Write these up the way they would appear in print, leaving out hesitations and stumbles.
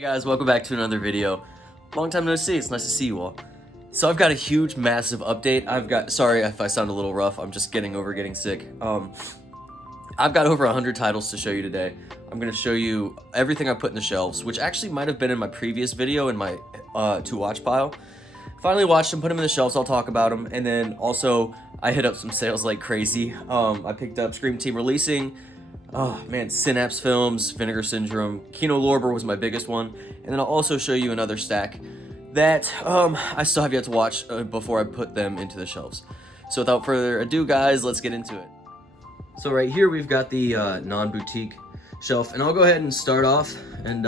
Hey guys, welcome back to another video. Long time no see, it's nice to see you all. So I've got a huge, massive update. Sorry if I sound a little rough, I'm just getting over getting sick. I've got over 100 titles to show you today. I'm going to show you everything I put in the shelves, which actually might have been in my previous video in my to watch pile. Finally watched them, put them in the shelves, I'll talk about them, and then also I hit up some sales like crazy. I picked up Scream Team Releasing, oh man, Synapse Films, Vinegar Syndrome, Kino Lorber was my biggest one, and then I'll also show you another stack that I still have yet to watch before I put them into the shelves. So without further ado, guys, let's get into it. So right here we've got the non-boutique shelf, and I'll go ahead and start off and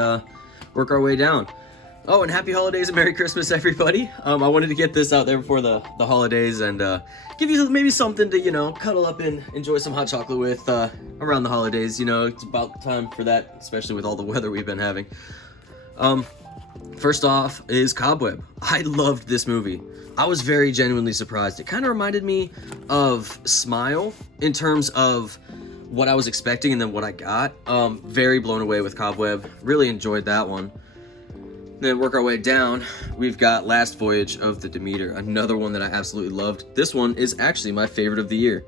work our way down. Oh, and happy holidays and Merry Christmas, everybody. I wanted to get this out there before the holidays and give you maybe something to, you know, cuddle up and enjoy some hot chocolate with around the holidays. You know, it's about time for that, especially with all the weather we've been having. First off is Cobweb. I loved this movie. I was very genuinely surprised. It kind of reminded me of Smile in terms of what I was expecting and then what I got. Very blown away with Cobweb. Really enjoyed that one. Then work our way down, we've got Last Voyage of the Demeter, another one that I absolutely loved. This one is actually my favorite of the year.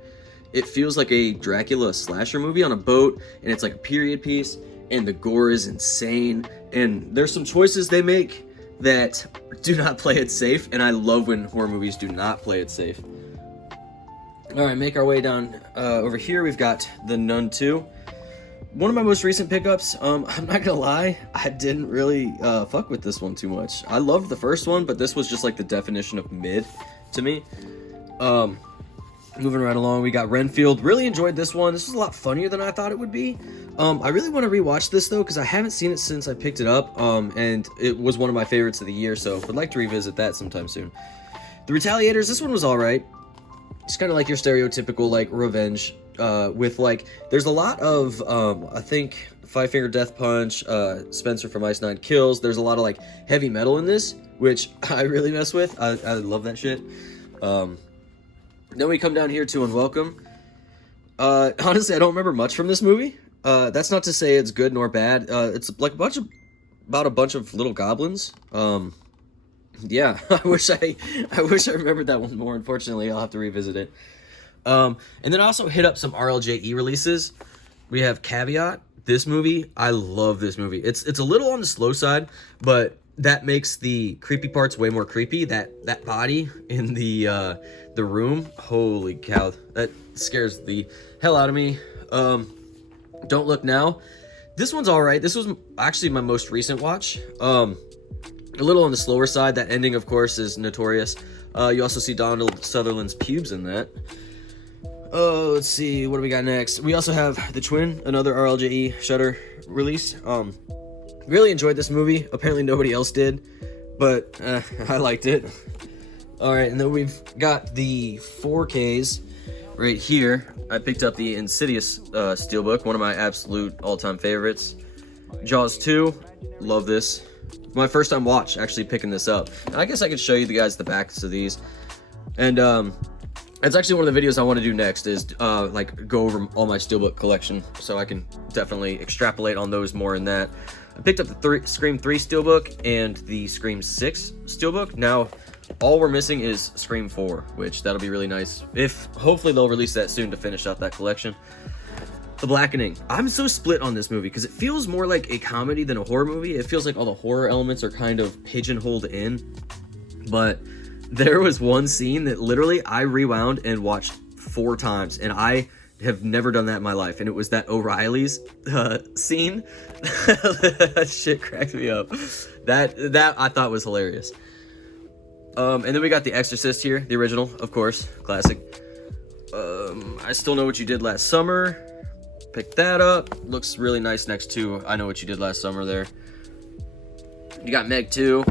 It feels like a Dracula slasher movie on a boat, and it's like a period piece, and the gore is insane, and there's some choices they make that do not play it safe, and I love when horror movies do not play it safe. Alright, make our way down over here, we've got The Nun 2. One of my most recent pickups. I'm not gonna lie, I didn't really fuck with this one too much. I loved the first one, but this was just like the definition of mid to me. Moving right along, we got Renfield. Really enjoyed this one. This was a lot funnier than I thought it would be. I really want to rewatch this though, because I haven't seen it since I picked it up, and it was one of my favorites of the year, so would like to revisit that sometime soon. The Retaliators, this one was alright. It's kind of like your stereotypical like revenge with like there's a lot of I think Five Finger Death Punch, Spencer from Ice Nine Kills. There's a lot of like heavy metal in this, which I really mess with. I love that shit. Then we come down here to Unwelcome. Honestly, I don't remember much from this movie. That's not to say it's good nor bad. It's like about a bunch of little goblins. Yeah, I wish I remembered that one more. Unfortunately, I'll have to revisit it. And then I also hit up some RLJE releases. We have Caveat. This movie, I love this movie. It's a little on the slow side, but that makes the creepy parts way more creepy. That body in the room, holy cow, that scares the hell out of me. Don't Look Now. This one's all right. This was actually my most recent watch. A little on the slower side. That ending, of course, is notorious. You also see Donald Sutherland's pubes in that. Oh, let's see. What do we got next? We also have The Twin, another RLJE Shudder release. Really enjoyed this movie. Apparently nobody else did, but I liked it. Alright, and then we've got the 4Ks right here. I picked up the Insidious Steelbook, one of my absolute all-time favorites. Jaws 2, love this. My first time watch, actually picking this up. And I guess I could show you guys the backs of these. And it's actually one of the videos I want to do next is like go over all my Steelbook collection, so I can definitely extrapolate on those more in that. I picked up the Scream 3 Steelbook and the Scream 6 Steelbook. Now, all we're missing is Scream 4, which that'll be really nice. Hopefully they'll release that soon to finish out that collection. The Blackening. I'm so split on this movie because it feels more like a comedy than a horror movie. It feels like all the horror elements are kind of pigeonholed in. But there was one scene that literally I rewound and watched 4 times, and I have never done that in my life, and it was that O'Reilly's scene. That shit cracked me up. That I thought was hilarious. And then we got The Exorcist here, the original, of course, classic. I Still Know What You Did Last Summer. Pick that up. Looks really nice next to I Know What You Did Last Summer there. You got Meg 2.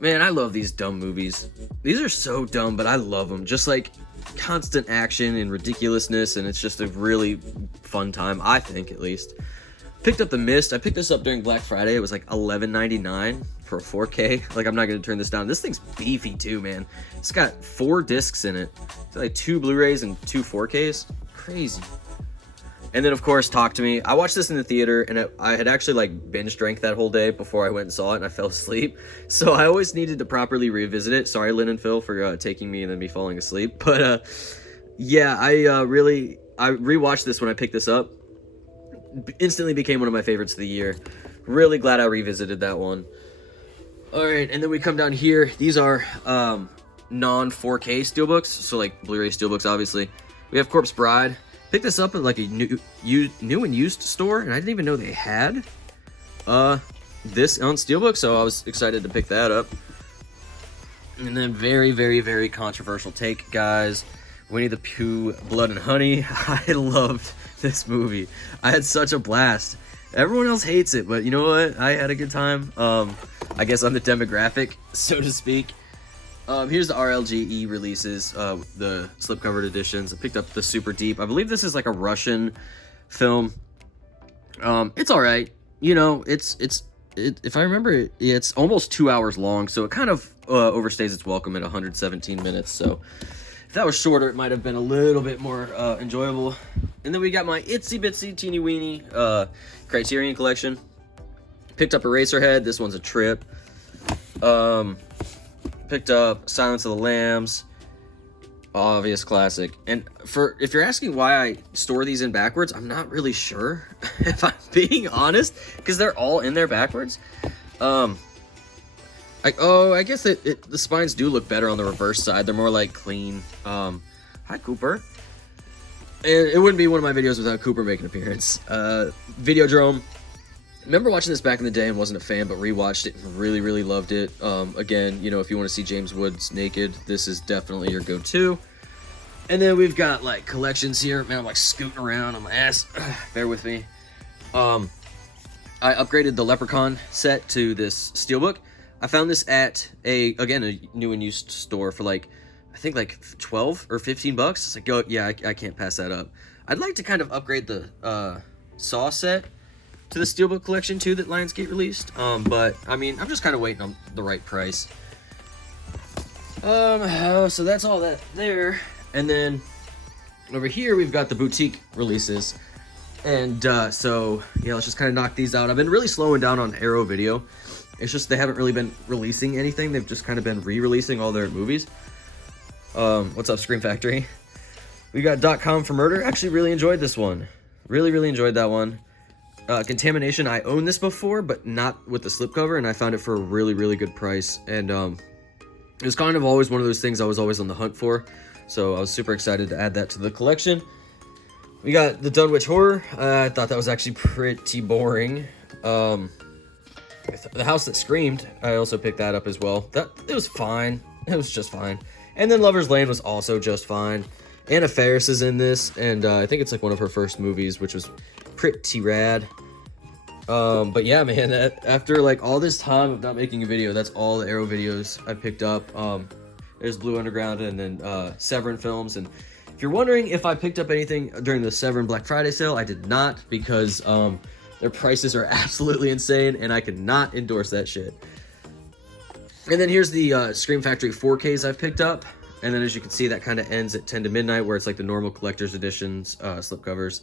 Man, I love these dumb movies. These are so dumb, but I love them. Just like constant action and ridiculousness, and it's just a really fun time, I think, at least. Picked up The Mist. I picked this up during Black Friday. It was like $11.99 for a 4K. Like, I'm not going to turn this down. This thing's beefy too, man. It's got 4 discs in it. It's like 2 Blu-rays and 2 4Ks. Crazy. And then, of course, Talk to Me. I watched this in the theater, and I had actually, like, binge drank that whole day before I went and saw it, and I fell asleep. So I always needed to properly revisit it. Sorry, Lynn and Phil, for taking me and then me falling asleep. But, yeah, I rewatched this when I picked this up. Instantly became one of my favorites of the year. Really glad I revisited that one. All right, and then we come down here. These are non-4K steelbooks, so, like, Blu-ray steelbooks, obviously. We have Corpse Bride. Picked this up at like a new and used store, and I didn't even know they had this on steelbook, so I was excited to pick that up. And then very, very, very controversial take, guys. Winnie the Pooh, Blood and Honey. I loved this movie. I had such a blast. Everyone else hates it, but you know what? I had a good time. I guess I'm the demographic, so to speak. Here's the RLGE releases, the slipcovered editions. I picked up the Super Deep. I believe this is like a Russian film. It's all right. You know, if I remember, it's almost 2 hours long, so it kind of overstays its welcome at 117 minutes. So if that was shorter, it might have been a little bit more enjoyable. And then we got my itsy bitsy teeny weeny Criterion collection. Picked up Eraserhead. This one's a trip. Picked up Silence of the Lambs, obvious classic. And if you're asking why I store these in backwards, I'm not really sure, if I'm being honest, because they're all in there backwards. I guess the spines do look better on the reverse side. They're more like clean. Hi, Cooper. And it wouldn't be one of my videos without Cooper making an appearance. Videodrome. Remember watching this back in the day and wasn't a fan, but rewatched it and really, really loved it. Again, you know, if you want to see James Woods naked, this is definitely your go-to. And then we've got, like, collections here. Man, I'm, like, scooting around on my ass. Bear with me. I upgraded the Leprechaun set to this steelbook. I found this at a new and used store for, like, I think, like, 12 or 15 bucks. It's like, oh, yeah, I can't pass that up. I'd like to kind of upgrade the Saw set to the steelbook collection too that Lionsgate released, but I mean, I'm just kind of waiting on the right price. So that's all that there. And then over here we've got the boutique releases, and so yeah, let's just kind of knock these out. I've been really slowing down on Arrow Video. It's just they haven't really been releasing anything. They've just kind of been re-releasing all their movies. What's up, Scream Factory? We got .com for Murder. Actually really enjoyed this one. Really enjoyed that one. Contamination, I owned this before, but not with the slipcover, and I found it for a really good price. And it was kind of always one of those things I was always on the hunt for, so I was super excited to add that to the collection. We got the Dunwich Horror. I thought that was actually pretty boring. The House That Screamed, I also picked that up as well. It was fine. It was just fine. And then Lover's Lane was also just fine. Anna Faris is in this, and I think it's like one of her first movies, which was pretty rad. But yeah, man, after like all this time of not making a video, that's all the Arrow videos I picked up. There's Blue Underground and then Severin films. And if you're wondering if I picked up anything during the Severin Black Friday sale, I did not, because their prices are absolutely insane and I could not endorse that shit. And then here's the Scream Factory 4Ks I've picked up. And then as you can see, that kind of ends at 10 to midnight, where it's like the normal collector's editions, slipcovers.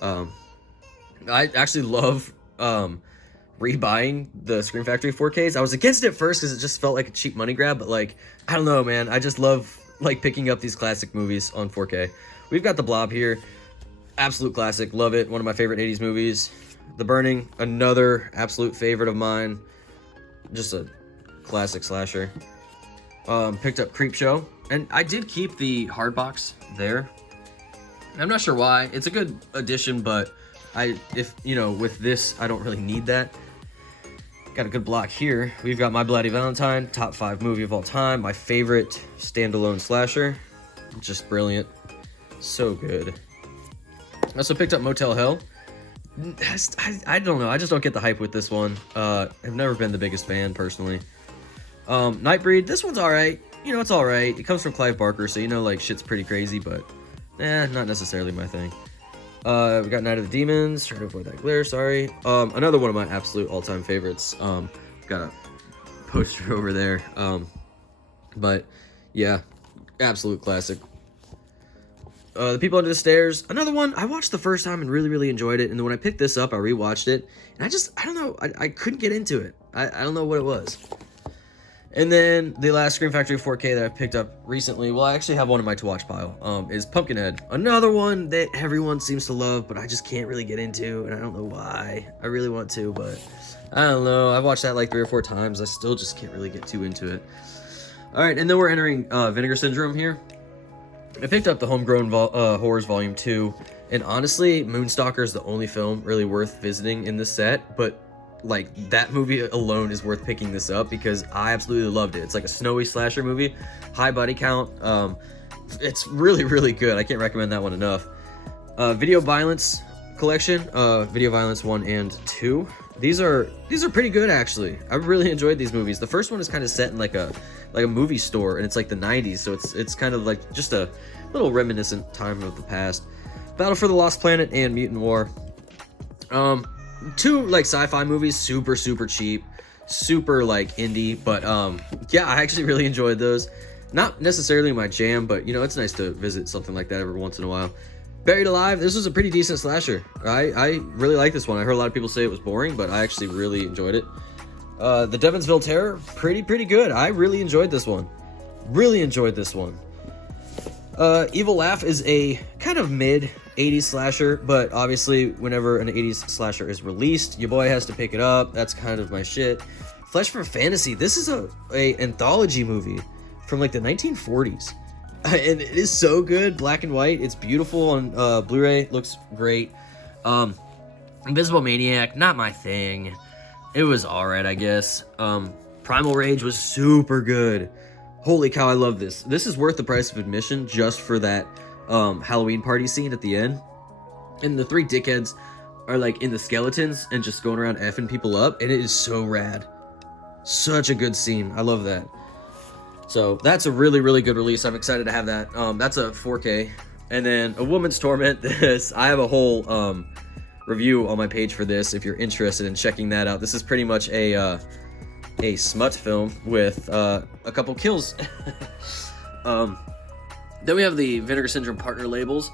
I actually love rebuying the Scream Factory 4Ks. I was against it first because it just felt like a cheap money grab, but like, I don't know, man. I just love like picking up these classic movies on 4K. We've got The Blob here. Absolute classic. Love it. One of my favorite 80s movies. The Burning, another absolute favorite of mine. Just a classic slasher. Picked up Creepshow, and I did keep the hard box there. I'm not sure why. It's a good addition, but with this, I don't really need that. Got a good block here. We've got My Bloody Valentine, top 5 movie of all time. My favorite standalone slasher. Just brilliant. So good. I also picked up Motel Hell. I don't know. I just don't get the hype with this one. I've never been the biggest fan, personally. Nightbreed. This one's alright. You know, it's alright. It comes from Clive Barker, so you know, like, shit's pretty crazy, but not necessarily my thing. We got Night of the Demons. Trying to avoid that glare, sorry. Another one of my absolute all-time favorites. Got a poster over there. But, yeah, absolute classic. The People Under the Stairs, another one I watched the first time and really enjoyed it, and then when I picked this up, I rewatched it, and I don't know, I couldn't get into it. I don't know what it was. And then the last Scream Factory 4K that I picked up recently, well, I actually have one in my to-watch pile, is Pumpkinhead. Another one that everyone seems to love, but I just can't really get into, and I don't know why. I really want to, but I don't know. I've watched that like 3 or 4 times. I still just can't really get too into it. All right, and then we're entering Vinegar Syndrome here. I picked up the Homegrown Horrors Volume 2, and honestly, Moonstalker is the only film really worth visiting in this set, but like, that movie alone is worth picking this up because I absolutely loved it. It's like a snowy slasher movie, high body count. It's really good. I can't recommend that one enough. Video Violence collection, Video Violence 1 and 2. These are pretty good, actually. I really enjoyed these movies. The first one is kind of set in like a movie store, and it's like the 90s, so it's kind of like just a little reminiscent time of the past. Battle for the Lost Planet and Mutant War. 2 like sci-fi movies, super cheap, super like indie, but yeah, I actually really enjoyed those. Not necessarily my jam, but you know, it's nice to visit something like that every once in a while. Buried Alive, this was a pretty decent slasher. I really like this one. I heard a lot of people say it was boring, but I actually really enjoyed it. The Devonsville Terror, pretty good. I really enjoyed this one. Evil Laugh is a kind of mid 80s slasher, but obviously whenever an 80s slasher is released, your boy has to pick it up. That's kind of my shit. Flesh for Fantasy, this is a anthology movie from like the 1940s, and it is so good, black and white. It's beautiful on Blu-ray, looks great. Invisible Maniac, not my thing. It was alright, I guess. Primal Rage was super good. Holy cow, I love this. This is worth the price of admission just for that Halloween party scene at the end. And the 3 dickheads are like in the skeletons and just going around effing people up, and it is so rad. Such a good scene. I love that. So that's a really good release. I'm excited to have that. That's a 4K. And then A Woman's Torment. This, I have a whole review on my page for this if you're interested in checking that out. This is pretty much a smut film with a couple kills. Then we have the Vinegar Syndrome partner labels.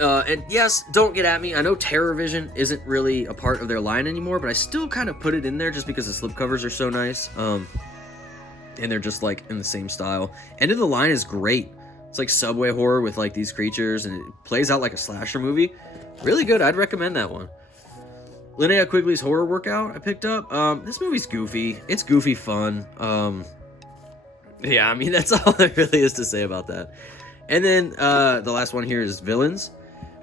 And yes, don't get at me. I know Terror Vision isn't really a part of their line anymore, but I still kind of put it in there just because the slipcovers are so nice. And they're just like in the same style. End of the Line is great. It's like subway horror with like these creatures, and it plays out like a slasher movie. Really good. I'd recommend that one. Linnea Quigley's Horror Workout I picked up. This movie's goofy. It's goofy fun. Yeah, I mean, that's all there really is to say about that. And then the last one here is Villains.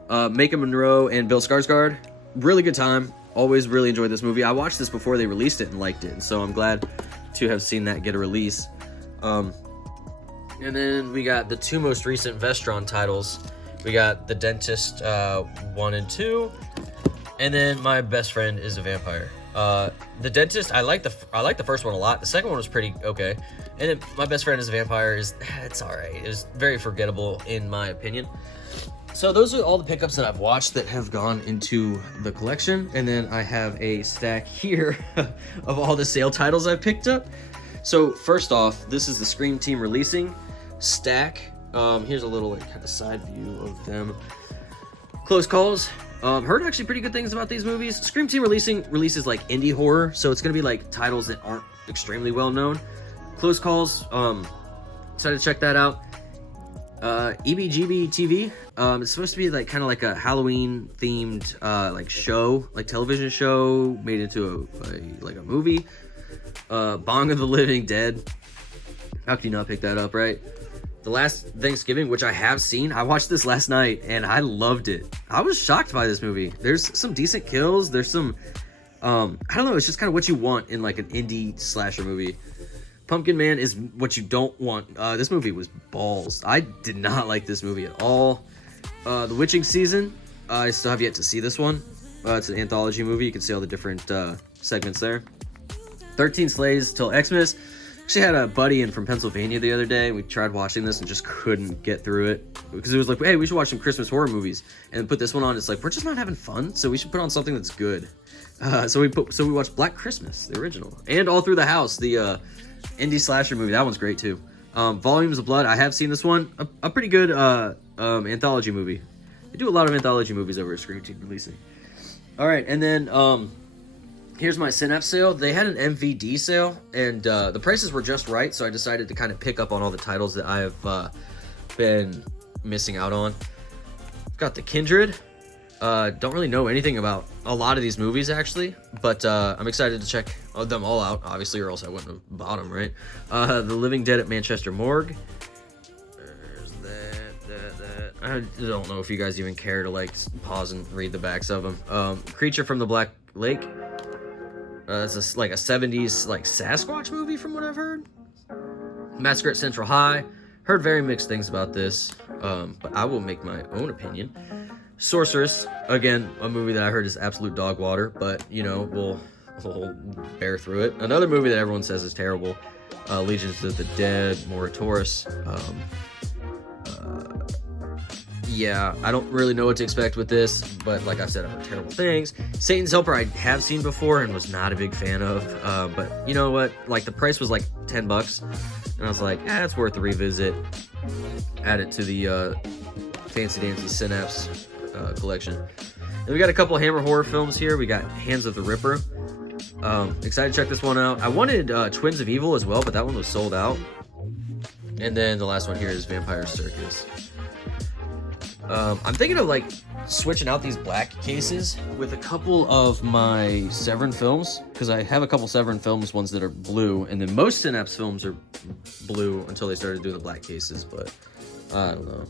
Maika Monroe and Bill Skarsgård. Really good time. Always really enjoyed this movie. I watched this before they released it and liked it, and so I'm glad to have seen that get a release. And then we got the 2 most recent Vestron titles. We got The Dentist 1 and 2, and then My Best Friend is a Vampire. The Dentist, I like the first one a lot. The second one was pretty okay. And then My Best Friend is a Vampire it's alright. It was very forgettable in my opinion. So those are all the pickups that I've watched that have gone into the collection. And then I have a stack here of all the sale titles I've picked up. So first off, this is the Scream Team releasing stack. Here's a little like kind of side view of them. Close Calls. Heard actually pretty good things about these movies. Scream Team releases like indie horror, so it's gonna be like titles that aren't extremely well known. Close Calls. Excited to check that out. EBGB TV. It's supposed to be like kind of like a Halloween themed like show, like television show made into a movie. Bong of the Living Dead. How can you not pick that up, right? The Last Thanksgiving, which I have seen. I watched this last night and I loved it. I was shocked by this movie. There's some decent kills. There's some I don't know, it's just kind of what you want in like an indie slasher movie. Pumpkin Man is what you don't want. This movie was balls. I did not like this movie at all. The Witching Season, I still have yet to see this one. It's an anthology movie. You can see all the different segments there. 13 Slays Till Xmas. Actually had a buddy in from Pennsylvania the other day. We tried watching this and just couldn't get through it because it was like, hey, we should watch some Christmas horror movies and put this one on. It's like, we're just not having fun, so we should put on something that's good. So we watched Black Christmas, the original, and All Through the House, the indie slasher movie. That one's great too. Volumes of Blood. I have seen this one. A pretty good anthology movie. They do a lot of anthology movies over at Scream Team releasing. All right, and then here's my Synapse sale. They had an MVD sale, and the prices were just right, so I decided to kind of pick up on all the titles that I have been missing out on. Got The Kindred. Don't really know anything about a lot of these movies, actually, but I'm excited to check them all out, obviously, or else I wouldn't have bought them, right? The Living Dead at Manchester Morgue. There's that. I don't know if you guys even care to, like, pause and read the backs of them. Creature from the Black Lake. It's like a 70s, like, Sasquatch movie, from what I've heard. Massacre at Central High. Heard very mixed things about this, but I will make my own opinion. Sorceress, again, a movie that I heard is absolute dog water, but, you know, we'll bear through it. Another movie that everyone says is terrible, Legions of the Dead, Moratoris. Yeah, I don't really know what to expect with this, but like I said, I've heard terrible things. Satan's Helper I have seen before and was not a big fan of, but you know what? Like, the price was like $10, and I was like, it's worth a revisit. Add it to the Fancy Dancy Synapse collection. And we got a couple of Hammer horror films here. We got Hands of the Ripper. Excited to check this one out. I wanted Twins of Evil as well, but that one was sold out. And then the last one here is Vampire Circus. I'm thinking of like switching out these black cases with a couple of my Severin films, because I have a couple Severin films, ones that are blue, and then most Synapse films are blue until they started doing the black cases, but I don't know.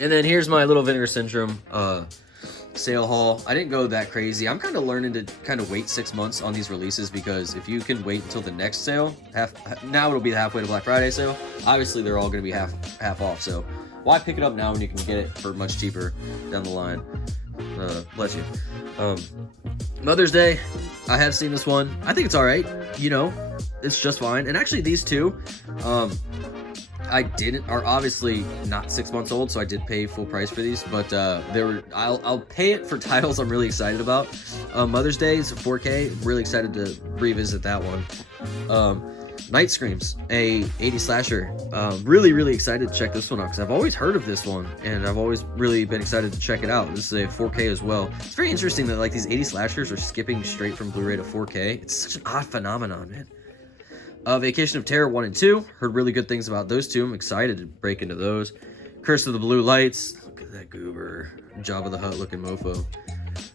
And then here's my little Vinegar Syndrome sale haul. I didn't go that crazy. I'm kind of learning to kind of wait 6 months on these releases, because if you can wait until the next sale, now it'll be halfway to Black Friday sale. Obviously, they're all going to be half off, so why pick it up now when you can get it for much cheaper down the line? Bless you. Mother's Day, I have seen this one. I think it's all right. You know, it's just fine. And actually, these two, are obviously not 6 months old, so I did pay full price for these. But I'll pay it for titles I'm really excited about. Mother's Day is 4K. Really excited to revisit that one. Night Screams, a 80s slasher. Really, really excited to check this one out, because I've always heard of this one, and I've always really been excited to check it out. This is a 4K as well. It's very interesting that like these 80s slashers are skipping straight from Blu-ray to 4K. It's such an odd phenomenon, man. Vacation of Terror 1 and 2. Heard really good things about those two. I'm excited to break into those. Curse of the Blue Lights. Look at that goober. Jabba the Hutt looking mofo.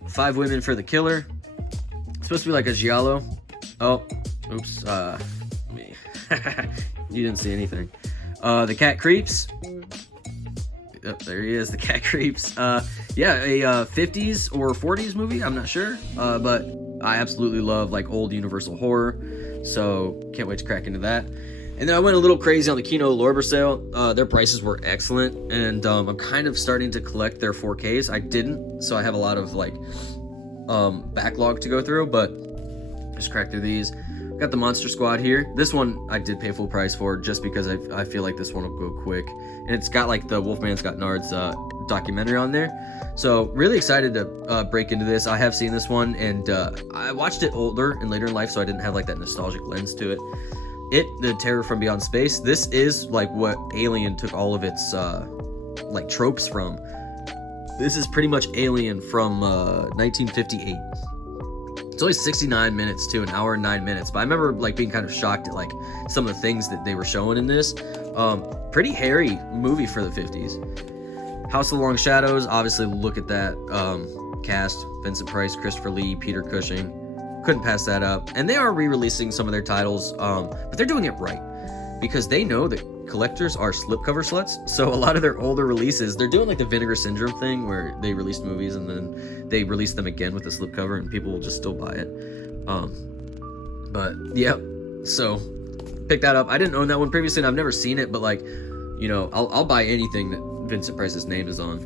5 Women for the Killer. It's supposed to be like a giallo. Oh, oops. You didn't see anything. The Cat Creeps. Oh, there he is, The Cat Creeps. Yeah, a 50s or 40s movie, I'm not sure. But I absolutely love like old Universal horror, so can't wait to crack into that. And then I went a little crazy on the Kino Lorber sale. Their prices were excellent, and I'm kind of starting to collect their 4Ks. I didn't, so I have a lot of like backlog to go through, but just crack through these. Got the Monster Squad here. This one I did pay full price for, just because I feel like this one will go quick. And it's got like the Wolfman Scott Nard's documentary on there. So really excited to break into this. I have seen this one, and I watched it older and later in life, so I didn't have like that nostalgic lens to it. The Terror from Beyond Space. This is like what Alien took all of its like tropes from. This is pretty much Alien from 1958. It's only 69 minutes to an hour and 9 minutes, but I remember like being kind of shocked at like some of the things that they were showing in this. Pretty hairy movie for the 50s. House of the Long Shadows, obviously look at that cast. Vincent Price, Christopher Lee, Peter Cushing. Couldn't pass that up. And they are re-releasing some of their titles, but they're doing it right, because they know that collectors are slipcover sluts. So a lot of their older releases, they're doing like the Vinegar Syndrome thing, where they released movies and then they release them again with the slipcover, and people will just still buy it. But yeah, so pick that up. I didn't own that one previously, and I've never seen it, but like, you know, I'll buy anything that Vincent Price's name is on.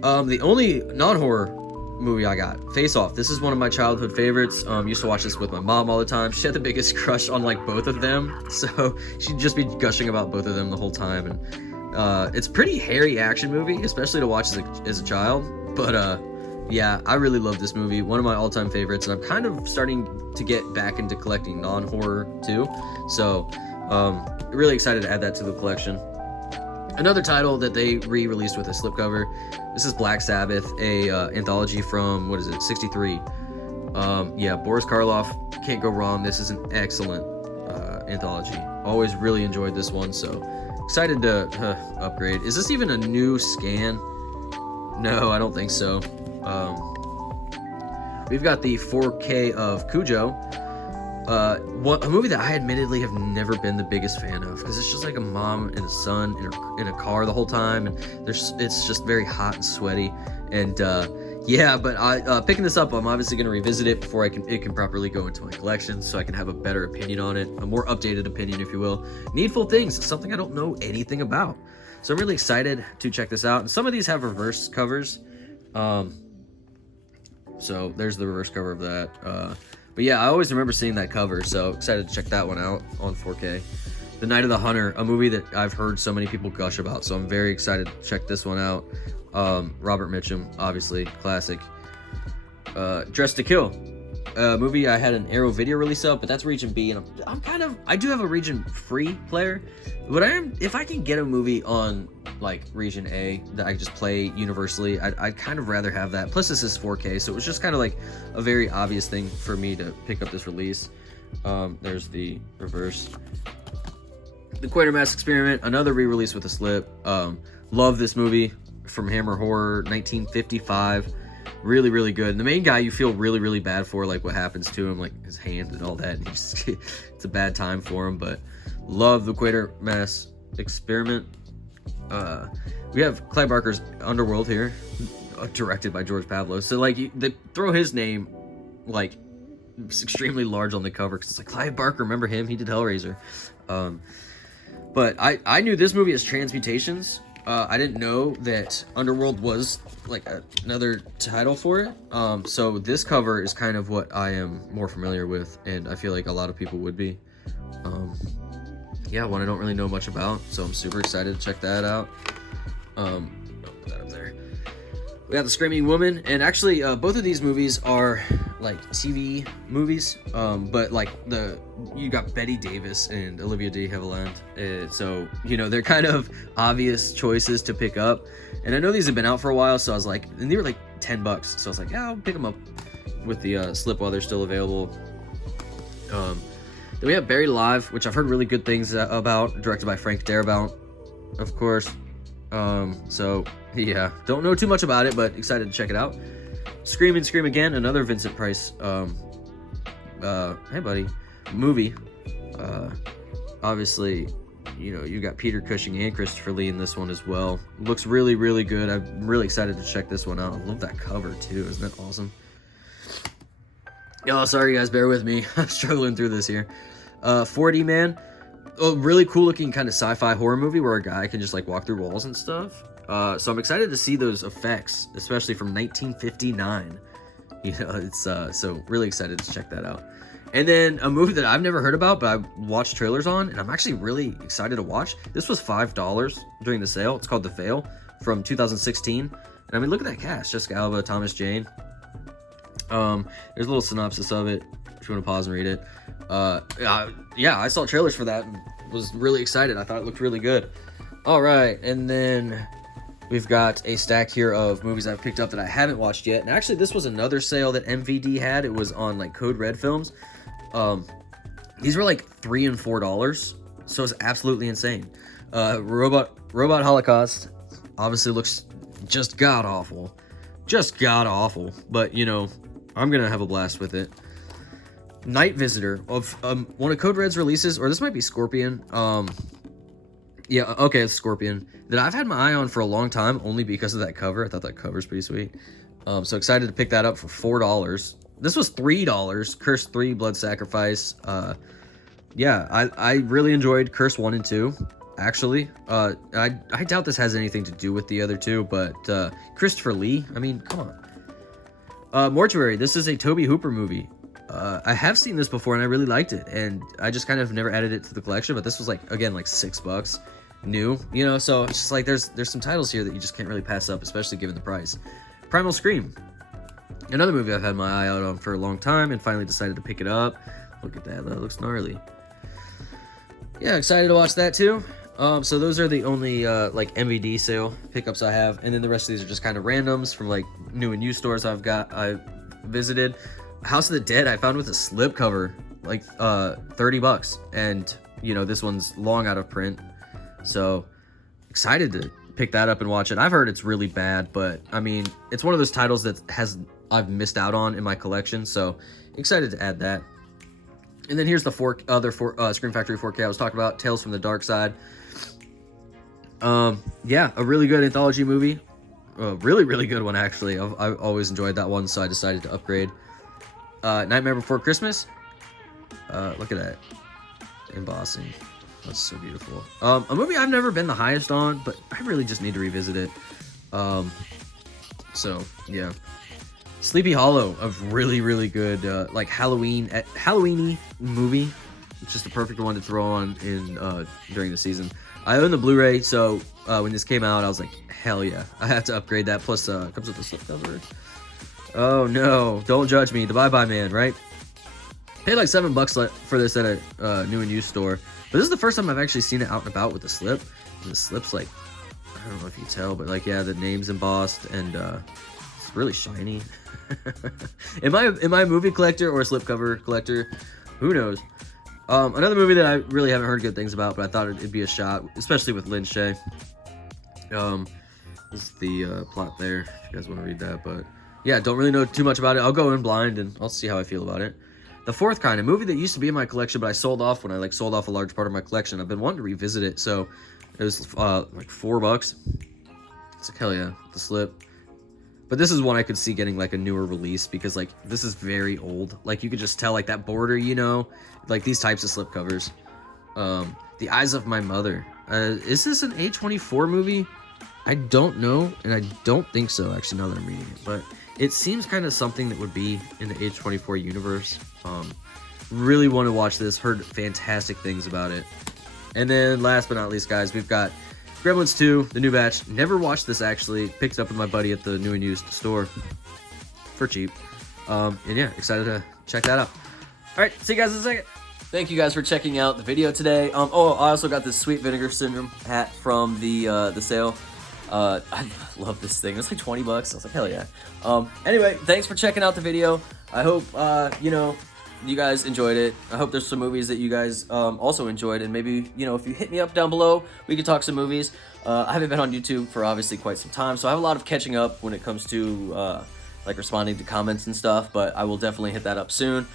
The only non-horror movie I got, Face Off. This is one of my childhood favorites. Used to watch this with my mom all the time. She had the biggest crush on like both of them, so she'd just be gushing about both of them the whole time. And it's pretty hairy action movie, especially to watch as a child. But yeah, I really love this movie. One of my all-time favorites, and I'm kind of starting to get back into collecting non-horror too. So really excited to add that to the collection. Another title that they re-released with a slipcover. This is Black Sabbath, a anthology from, what is it, 63. Yeah, Boris Karloff, can't go wrong. This is an excellent anthology. Always really enjoyed this one, so excited to upgrade. Is this even a new scan? No, I don't think so. We've got the 4K of Cujo. A movie that I admittedly have never been the biggest fan of, because it's just like a mom and a son in a car the whole time, and it's just very hot and sweaty, and yeah. But I picking this up, I'm obviously going to revisit it before it can properly go into my collection, so I can have a better opinion on it, a more updated opinion, if you will. Needful Things is something I don't know anything about, so I'm really excited to check this out. And some of these have reverse covers, so there's the reverse cover of that. But yeah, I always remember seeing that cover, so excited to check that one out on 4K. The Night of the Hunter, a movie that I've heard so many people gush about, so I'm very excited to check this one out. Robert Mitchum, obviously, classic. Dressed to Kill, a movie I had an Arrow video release of, but that's Region B, and I do have a Region Free player, but if I can get a movie on like Region A that I just play universally, I'd kind of rather have that. Plus this is 4K, so it was just kind of like a very obvious thing for me to pick up this release. There's the reverse. The Quatermass Experiment, another re-release with a slip. Love this movie from Hammer Horror, 1955. Really, really good. And the main guy you feel really, really bad for, like what happens to him, like his hand and all that. And it's a bad time for him, but love the Quatermass Experiment. We have Clive Barker's Underworld here, directed by George Pavlos. So like they throw his name like extremely large on the cover because it's like Clive Barker. Remember him? He did Hellraiser. But I knew this movie as Transmutations. I didn't know that Underworld was like another title for it. So this cover is kind of what I am more familiar with, and I feel like a lot of people would be. Yeah, one I don't really know much about, so I'm super excited to check that out. I'll put that up there. We got The Screaming Woman, and actually both of these movies are like TV movies, but like you got Bette Davis and Olivia de Havilland, so you know they're kind of obvious choices to pick up. And I know these have been out for a while, so I was like, and they were like $10, so I was like, yeah, I'll pick them up with the slip while they're still available. Then we have Buried Alive, which I've heard really good things about, directed by Frank Darabont, of course. So yeah, don't know too much about it, but excited to check it out. Scream and Scream Again, another Vincent Price hey buddy, movie. Obviously, you know, you got Peter Cushing and Christopher Lee in this one as well. Looks really, really good. I'm really excited to check this one out. I love that cover too. Isn't that awesome? Oh, sorry guys, bear with me. I'm struggling through this here. 4D Man, a really cool looking kind of sci-fi horror movie where a guy can just like walk through walls and stuff. So I'm excited to see those effects, especially from 1959. You know, it's so really excited to check that out. And then a movie that I've never heard about, but I watched trailers on, and I'm actually really excited to watch. This was $5 during the sale. It's called The Fail from 2016. And I mean, look at that cast: Jessica Alba, Thomas Jane. There's a little synopsis of it if you want to pause and read it. Yeah, I saw trailers for that and was really excited. I thought it looked really good. All right, and then we've got a stack here of movies I've picked up that I haven't watched yet. And actually, this was another sale that MVD had. It was on like Code Red Films. These were like $3 and $4, so it's absolutely insane. Robot Holocaust obviously looks just god awful, but you know, I'm gonna have a blast with it. Night Visitor, of one of Code Red's releases, or this might be Scorpion. Yeah, okay, it's Scorpion, that I've had my eye on for a long time, only because of that cover. I thought that cover's pretty sweet. So excited to pick that up for $4. This was $3. Curse 3, Blood Sacrifice. Yeah, I really enjoyed Curse 1 and 2, actually. I doubt this has anything to do with the other two, but Christopher Lee, I mean, come on. Mortuary, this is a Tobe Hooper movie. I have seen this before and I really liked it, and I just kind of never added it to the collection, but this was like, again, like $6 new, you know, so it's just like there's some titles here that you just can't really pass up, especially given the price. Primal Scream, another movie I've had my eye out on for a long time and finally decided to pick it up. Look at that, that looks gnarly. Yeah, excited to watch that too. So those are the only like MVD sale pickups I have, and then the rest of these are just kind of randoms from like new and used stores I visited. House of the Dead I found with a slipcover, like $30, and you know this one's long out of print, so excited to pick that up and watch it. I've heard it's really bad, but I mean it's one of those titles that I've missed out on in my collection, so excited to add that. And then here's the other Scream Factory 4K I was talking about, Tales from the Dark Side. Yeah, a really good anthology movie. A really good one, actually. I've always enjoyed that one, so I decided to upgrade. Nightmare Before Christmas. Look at that embossing. That's so beautiful. A movie I've never been the highest on, but I really just need to revisit it. So, yeah. Sleepy Hollow, a really good, like Halloween-y movie. It's just the perfect one to throw on in during the season. I own the Blu-ray, so when this came out, I was like, hell yeah, I have to upgrade that. Plus, it comes with the slipcover. Oh no, don't judge me. The Bye Bye Man, right? Paid like $7 for this at a new and used store, but this is the first time I've actually seen it out and about with the slip. And the slip's like, I don't know if you can tell, but like, yeah, the name's embossed and it's really shiny. Am I a movie collector or a slipcover collector? Who knows? Another movie that I really haven't heard good things about, but I thought it'd be a shot, especially with Lin Shaye. This is the plot there, if you guys want to read that. But yeah, don't really know too much about it. I'll go in blind and I'll see how I feel about it. The Fourth Kind, a movie that used to be in my collection, but I sold off when I like sold off a large part of my collection. I've been wanting to revisit it, so it was like $4. It's like, hell yeah, the slip. But this is one I could see getting like a newer release because like this is very old. Like you could just tell like that border, you know, like these types of slipcovers. The Eyes of My Mother. Is this an A24 movie? I don't know, and I don't think so actually now that I'm reading it. But it seems kind of something that would be in the A24 universe. Really want to watch this. Heard fantastic things about it. And then last but not least, guys, we've got Gremlins 2, the new batch. Never watched this actually. Picked it up with my buddy at the new and used store for cheap. And yeah, excited to check that out. All right, see you guys in a second. Thank you guys for checking out the video today. Oh, I also got this sweet Vinegar Syndrome hat from the sale. I love this thing. It's like $20. I was like, hell yeah. Anyway, thanks for checking out the video. I hope you know, you guys enjoyed it. I hope there's some movies that you guys also enjoyed, and maybe, you know, if you hit me up down below, we could talk some movies. I haven't been on YouTube for obviously quite some time, so I have a lot of catching up when it comes to like responding to comments and stuff, but I will definitely hit that up soon.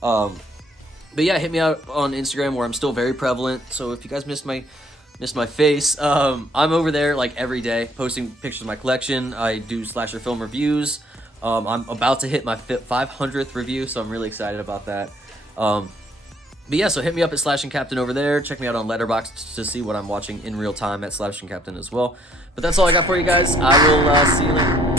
But yeah, hit me out on Instagram where I'm still very prevalent, so if you guys missed my face, I'm over there like every day posting pictures of my collection. I do slasher film reviews. I'm about to hit my 500th review, so I'm really excited about that. But yeah, so hit me up at Slashincaptain over there. Check me out on Letterboxd to see what I'm watching in real time at Slashincaptain as well. But that's all I got for you guys. I will see you later.